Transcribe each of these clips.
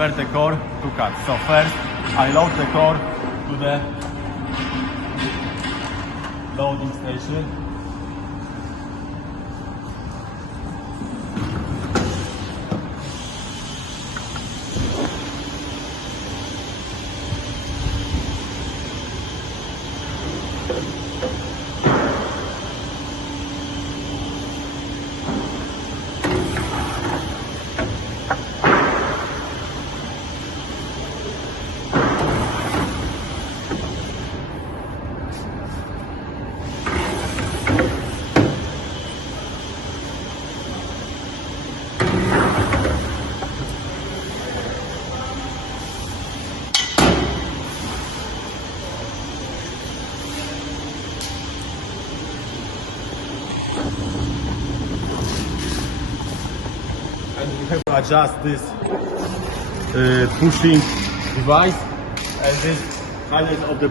prepare the core to cut. So first I load the core to the loading station. And we have to adjust this pushing device, and this harness of the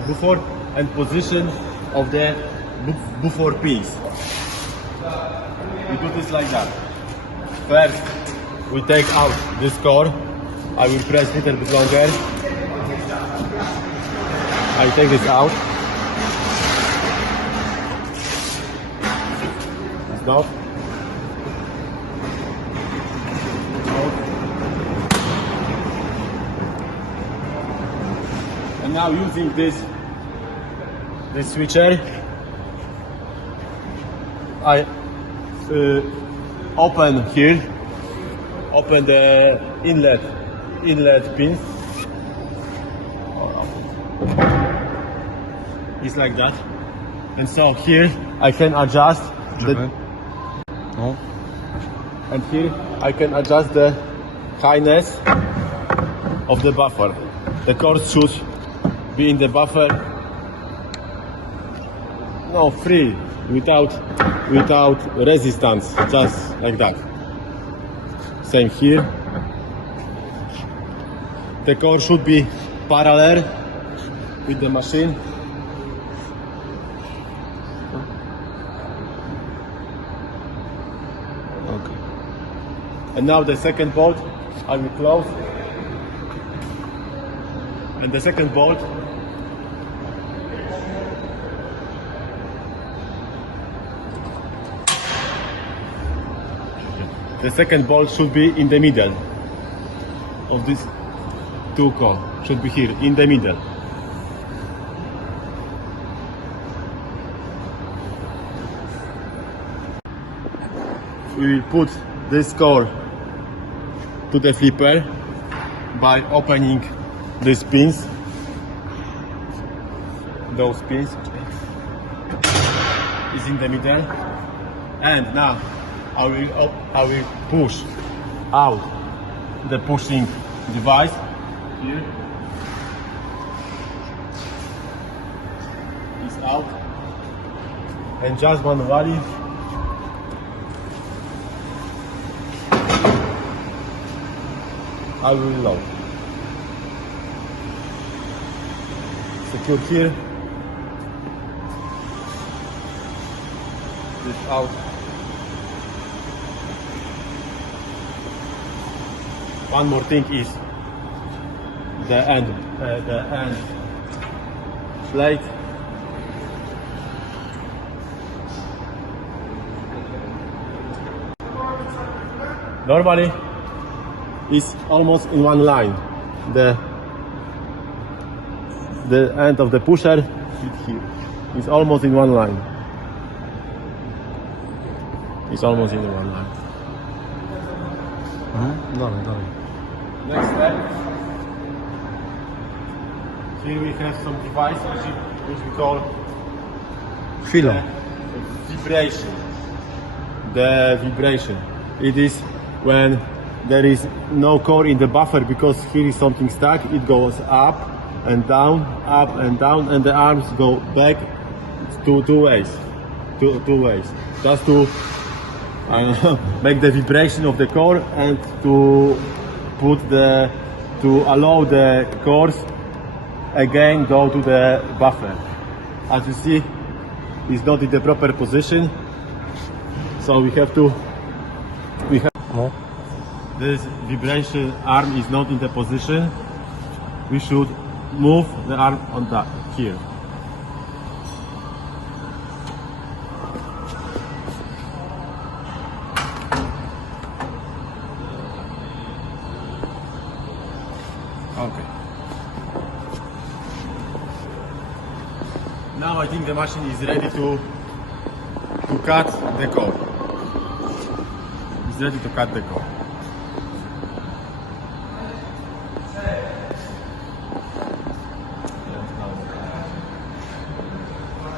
buffer, and position of the buffer piece. We do this like that. First, we take out this core. I will press a little bit longer. I take this out. Stop. And now using this switcher, I open the inlet pins. It's like that, and so here I can adjust and here I can adjust the highness of the buffer. The core should be in the buffer, free, without resistance, just like that. Same here. The core should be parallel with the machine. Okay. And now the second bolt I will close. And the second bolt should be in the middle of these two core. Should be here in the middle. We will put this core to the flipper by opening these pins. Those pins is in the middle, and now I will push out the pushing device here. It's out, and just manually I will load. Secure here. This out. One more thing is the end plate. Normally, it's almost in one line. The end of the pusher is almost in one line. It's almost in one line. Next step. Here we have some device which we call vibration. The vibration. It is when there is no core in the buffer, because here is something stuck. It goes up and down, and the arms go back two ways, just to make the vibration of the core and to allow the cores again go to the buffer. As you see, it's not in the proper position, so we have this vibration arm is not in the position, we should move the arm on that here. Okay. Now I think the machine is ready to cut the cord. It's ready to cut the cord.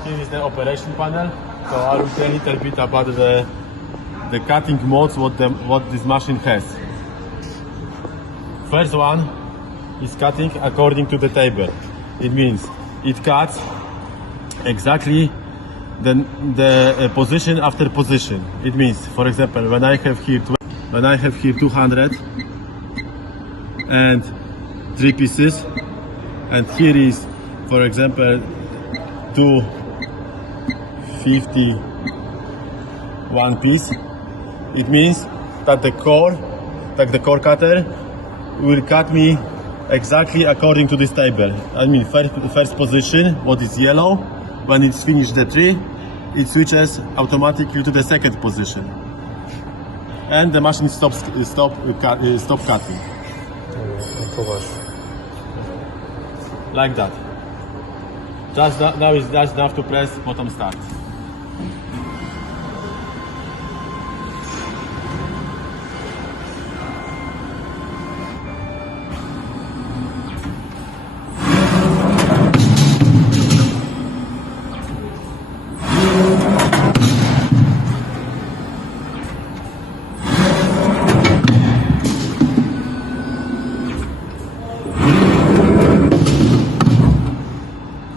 Here is the operation panel. So I will tell a little bit about the cutting modes what this machine has. First one is cutting according to the table. It means it cuts exactly the position after position. It means, for example, when I have here 200 and 3 pieces, and here is, for example, 251 piece. It means that the core cutter will cut me exactly according to this table. I mean, first position, what is yellow, when it's finished the tree, it switches automatically to the second position, and the machine stop cutting. Like that. Now it's just enough to press bottom start.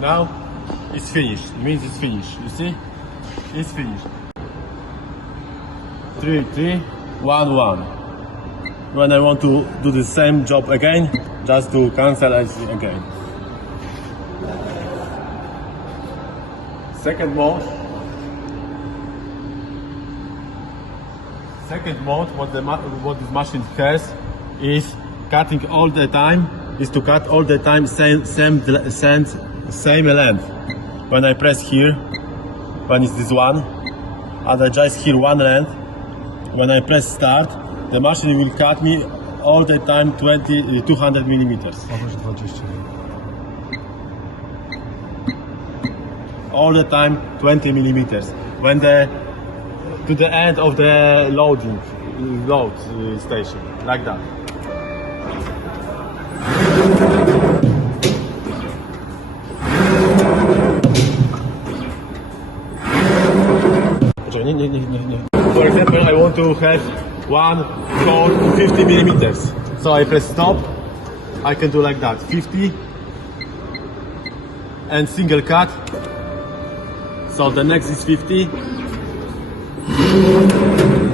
Now it's finished. It means it's finished. You see? It's finished. 3, 3, 1, 1. When I want to do the same job again, just to cancel it again. Second mode, what this machine has is cutting all the time. Is to cut all the time same length. When I press here, when it's this one, and I just here one length, when I press start, the machine will cut me all the time 200 millimeters. All the time 20 millimeters. When to the end of the load station, like that. For example, I want to have one cord 50 millimeters. So I press stop. I can do like that, 50, and single cut. So the next is 50.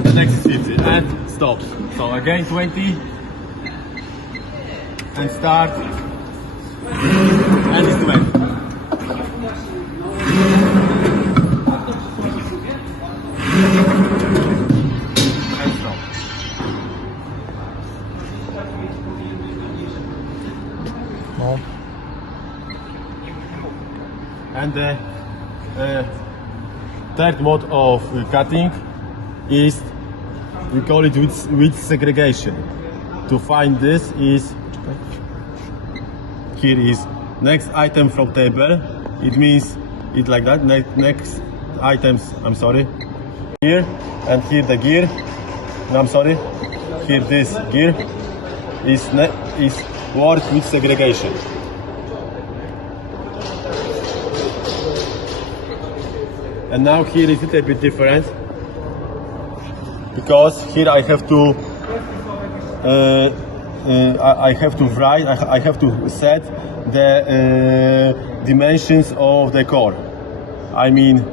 The next is 50 and stop. So again 20 and start, and it's 20. And stop. No. And the third mode of cutting is, we call it width segregation. To find this is, here is next item from table. It means it like that. Next items, I'm sorry. Here and here the gear. No, I'm sorry. Here this gear is work with segregation. And now here is a little bit different, because here I have to write, I have to set the dimensions of the core. I mean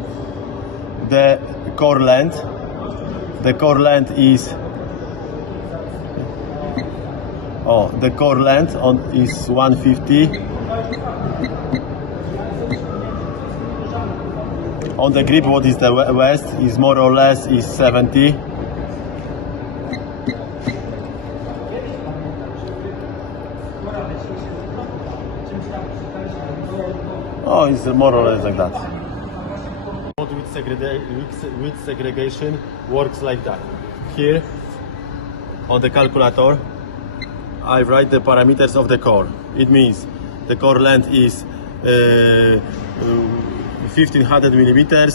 the core length. The core length is the core length is 150. On the grip, what is the waist is more or less is 70. Oh, it's more or less like that. With segregation works like that. Here on the calculator I write the parameters of the core. It means the core length is 1500 millimeters.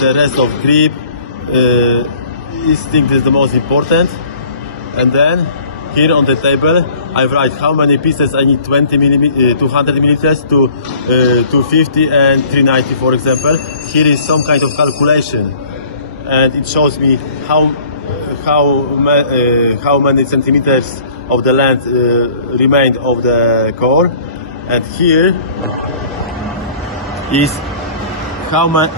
The rest of grip instinct is the most important. And then here on the table I write how many pieces I need, 200 millimeters to 250 and 390, for example. Here is some kind of calculation, and it shows me how many centimeters of the length remained of the core. And here is how much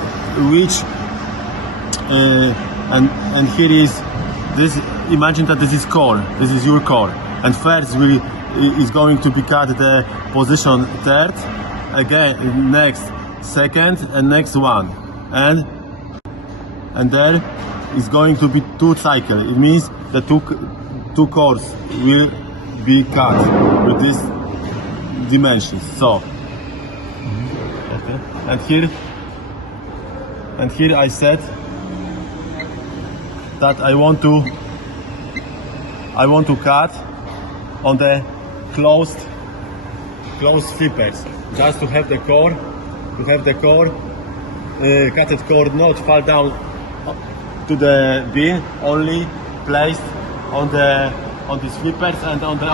and here is this. Imagine that this is core. This is your core, and first is going to be cut the position third, again next second, and next one, and there is going to be 2 cycles. It means the two cores will be cut with these dimensions. So, okay. And here I said that I want to cut on the closed flippers, just to have the core, cutted core not fall down to the bin, only placed on these flippers, and on the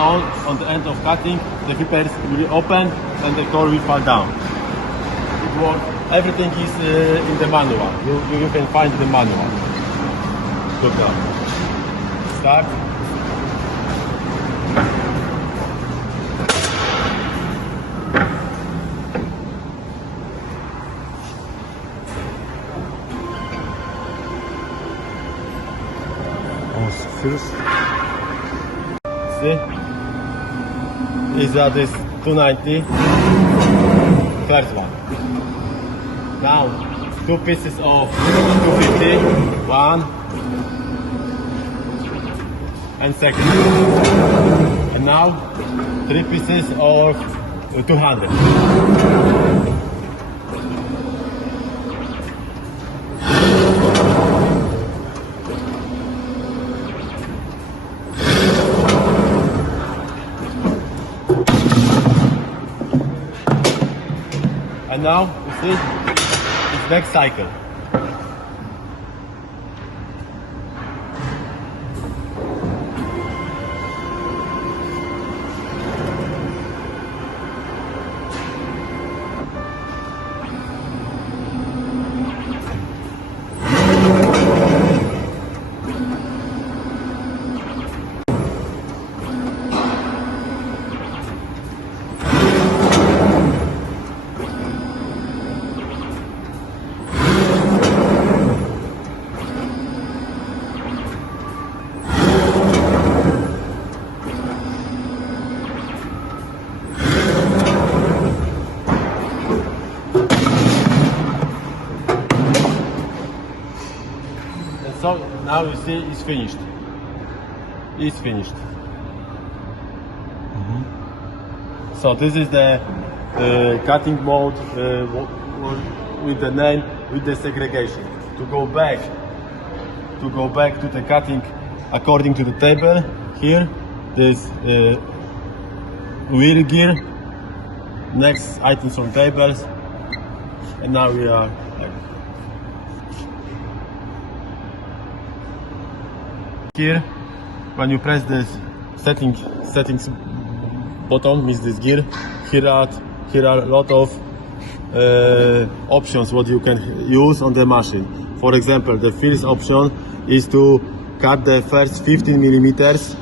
end of cutting the flippers will open and the core will fall down. It works. Everything is in the manual. You can find the manual. Good job. Start. See? Is that this 290? First one. Now 2 pieces of 250. 1 and second. And now 3 pieces of 200. And now, you see, it's next cycle. So now you see it's finished. It's finished. So this is the cutting mode with the name, with the segregation. To go back to the cutting according to the table, here this wheel gear, next items from tables, and now we are here. When you press this settings button, means this gear, here are a lot of options what you can use on the machine. For example, the first option is to cut the first 15 millimeters,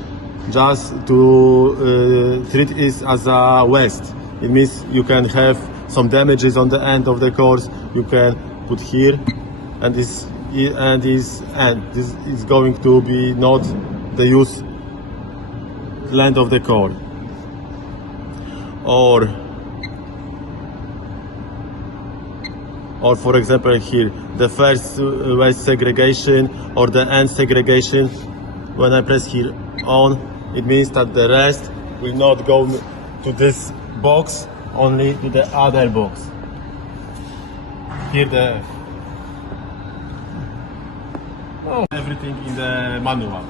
just to treat it as a waste. It means you can have some damages on the end of the course. You can put here, and this is going to be not the use length of the core. Or for example here, the first waste segregation or the end segregation, when I press here on, it means that the rest will not go to this box, only to the other box. here the everything in the manual.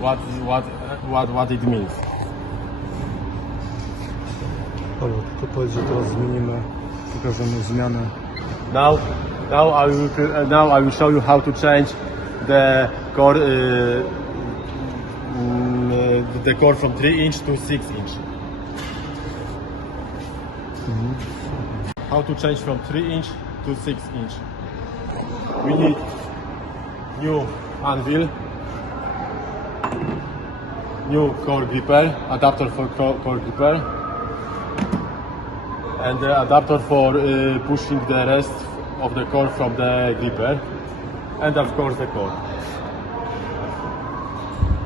What it means. Dobra, to powiedz, że teraz zmienimy, pokażemy zmianę. Now I will show you how to change the core from 3" to 6". How to change from 3" to 6". We need new anvil, new core gripper, adapter for core gripper, and the adapter for pushing the rest of the core from the gripper, and of course the core.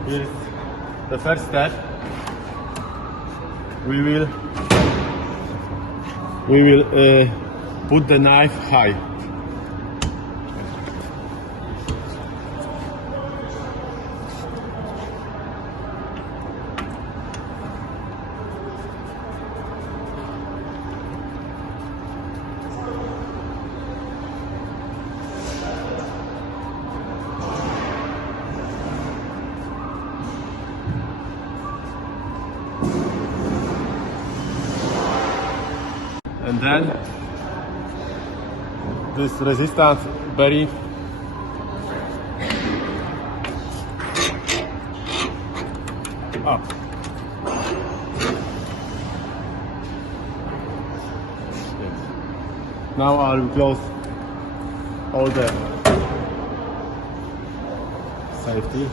Here's the first step. We will put the knife high. And then this resistance bearing up. Now I will close all the safety.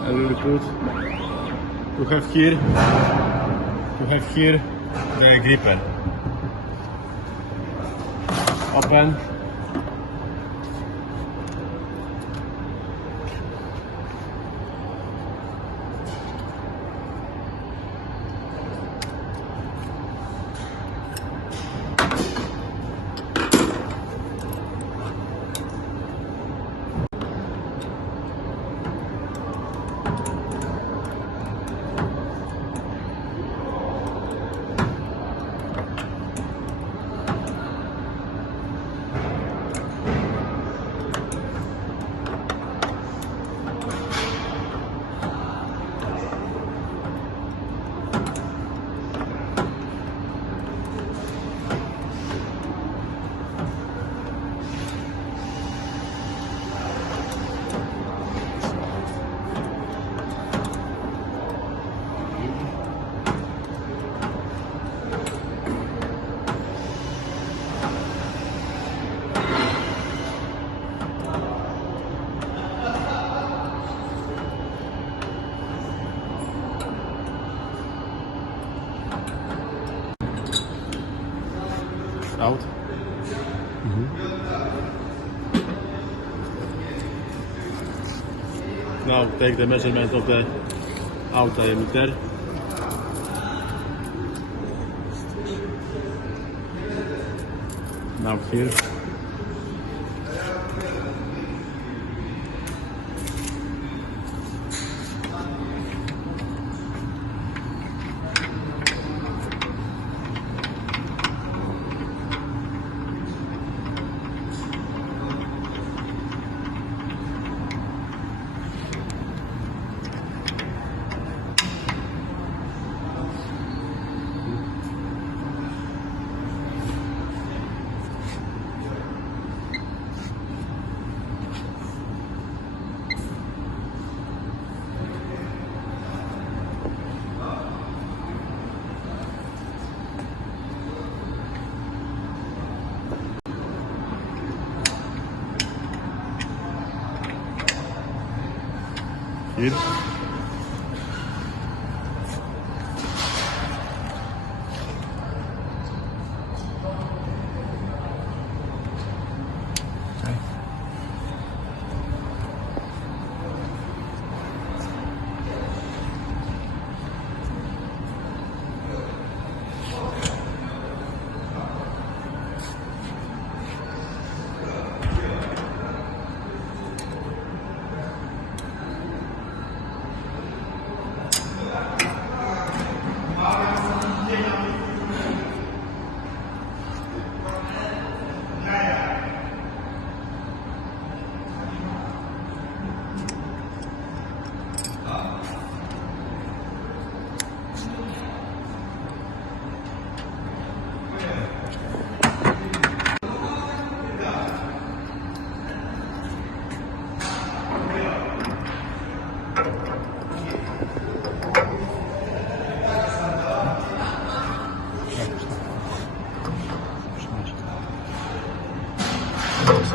I will put to have here the gripper. Open. Out. Now take the measurement of the out diameter. Now here. Here.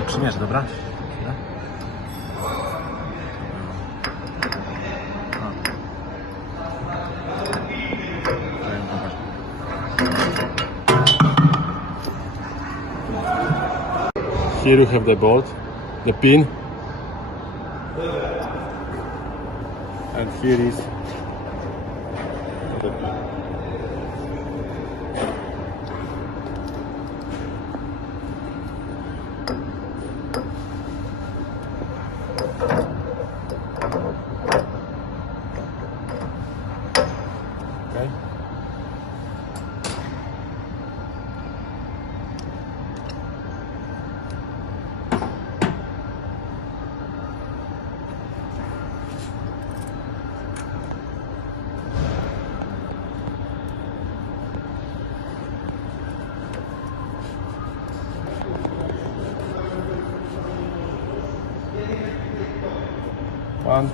to przymierzę, dobra? Here you have the bolt, the pin, and here is the pin. Okay. One.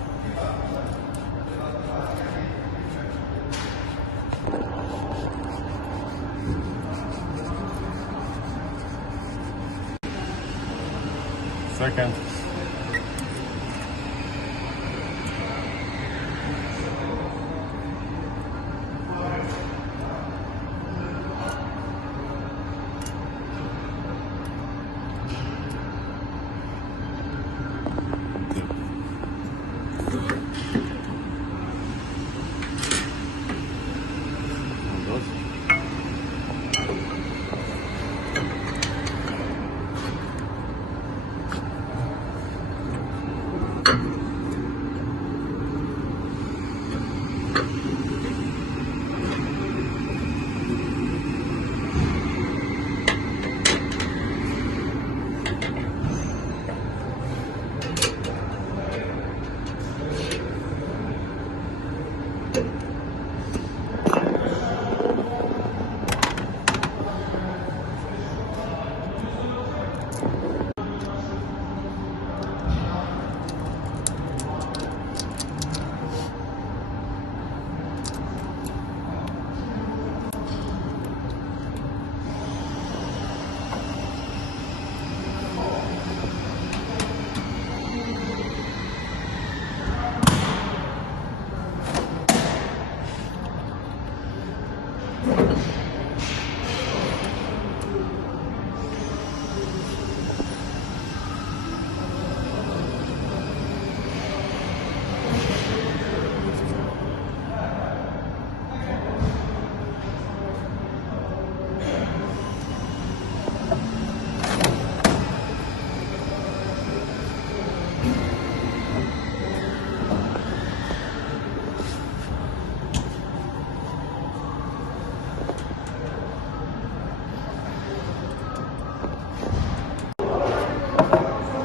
Second.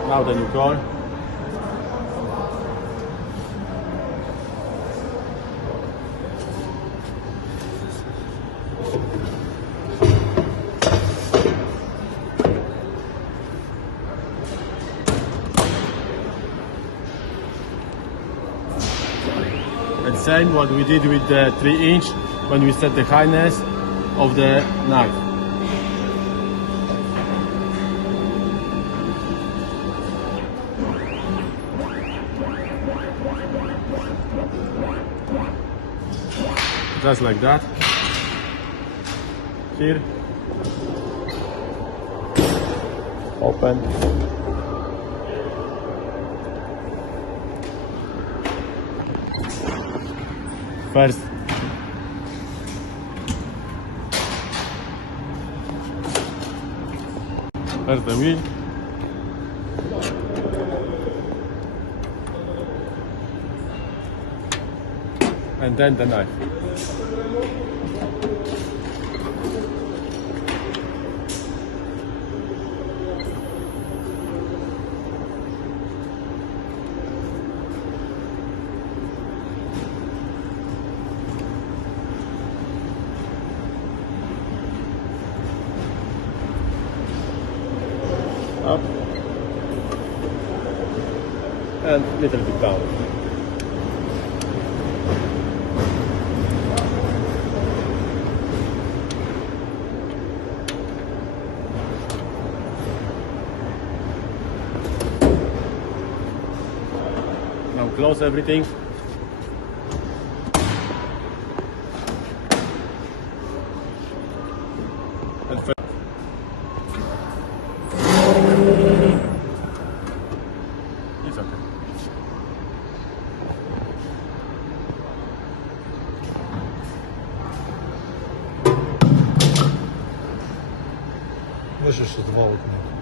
Now the new core. And same what we did with the 3" when we set the highness of the knife. Just like that. Here. Open. First. First the wheel. And then the knife. Up and little bit down. Now close everything. And it's okay. Weź jeszcze dwa okna.